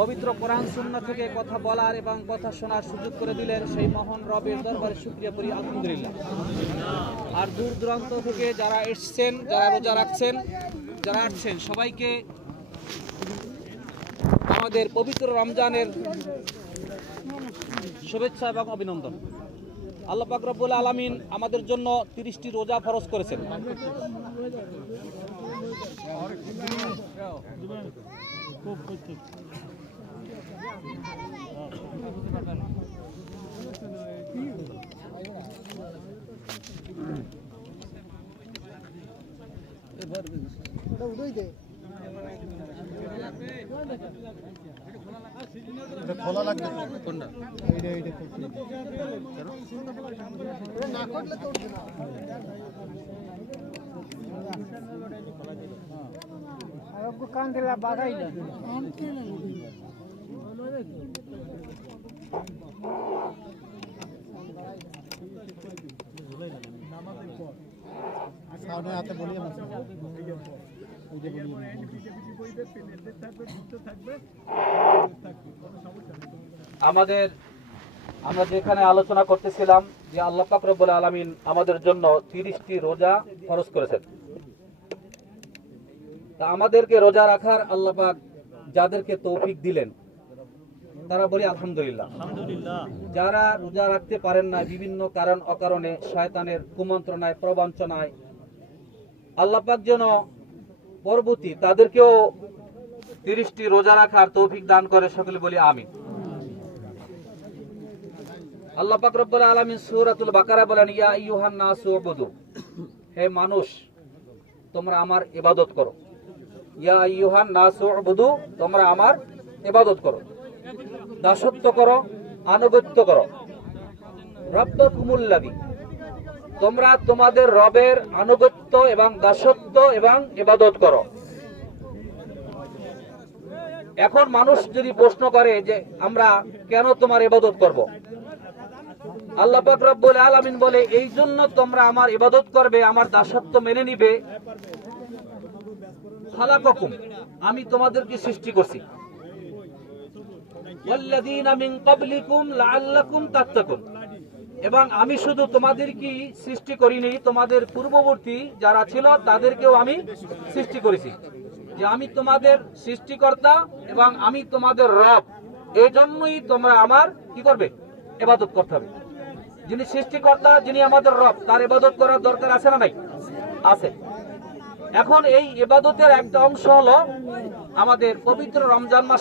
পবিত্র কোরআন সুন্নাহ থেকে কথা বলার এবং কথা শোনার সুযোগ করে দিলেন, সেই মহান রবের দরবারে শুকরিয়া করি আলহামদুলিল্লাহ। আর দূর দূরান্ত থেকে যারা এসছেন, যারা রোজা রাখছেন, যারা আসছেন, সবাইকে আমাদের পবিত্র রমজানের শুভেচ্ছা এবং অভিনন্দন। আল্লাহ পাক রব্বুল আলামিন আমাদের জন্য 30টি রোজা ফরজ করেছেন। খোলা লাগবে কোনটা? না করলে তো কান দিলা বাগাই না সামনে হাতে বলি আমরা যেখানে আলোচনা করতেছিলাম যে আল্লাহ পাক রব্বুল আলামিন আমাদের জন্য 30টি রোজা ফরজ করেছেন। তা আমাদেরকে রোজা রাখার আল্লাহ পাক যাদেরকে তৌফিক দিলেন তারা বলি আলহামদুলিল্লাহ। যারা রোজা রাখতে পারেন না বিভিন্ন কারণ অকারণে, শয়তানের কুমন্ত্রণায়, প্রবঞ্চনায়, আল্লাহ পাক যেন পরবর্তী তাদেরকেও 30টি রোজা রাখার তৌফিক দান করে, সকলে বলি আমিন। আল্লাহ পাক রব্বুল আলামিন সূরাতুল বাকারা বলেন, ইয়া আইয়ুহান নাসু উবুদু, হে মানুষ তোমরা আমার ইবাদত করো। ইয়া আইয়ুহান নাসু উবুদু, তোমরা আমার ইবাদত করো, দাসত্ব করো, আনুগত্য করো। রাব্বাকুমুল্লাযী, তোমরা তোমাদের রবের আনুগত্য এবং দাসত্ব এবং ইবাদত করো। এখন মানুষ যদি প্রশ্ন করে যে আমরা কেন তোমার ইবাদত করব, আল্লাহ পাক রব্বুল আলামিন বলে, এই জন্য তোমরা আমার ইবাদত করবে, আমার দাসত্ব মেনে নিবে। খালাকাকুম, আমি তোমাদেরকে সৃষ্টি করছি। ওয়াল্লাযীনা মিন ক্বাবলিকুম লাআল্লাকুম তাত্তাকুন, এবং আমি শুধু তোমাদেরকে সৃষ্টি করিনি, তোমাদের পূর্ববর্তী যারা ছিল তাদেরকেও আমি সৃষ্টি করেছি। যে আমি তোমাদের সৃষ্টিকর্তা এবং আমি তোমাদের রব, এই জন্যই তোমরা আমার কি করবে? ইবাদত করতে হবে। যিনি সৃষ্টিকর্তা, যিনি আমাদের রব, তার ইবাদত করার দরকার আছে না নাই? আছে। এখন এই ইবাদতের একটা অংশ হলো আমাদের পবিত্র রমজান মাস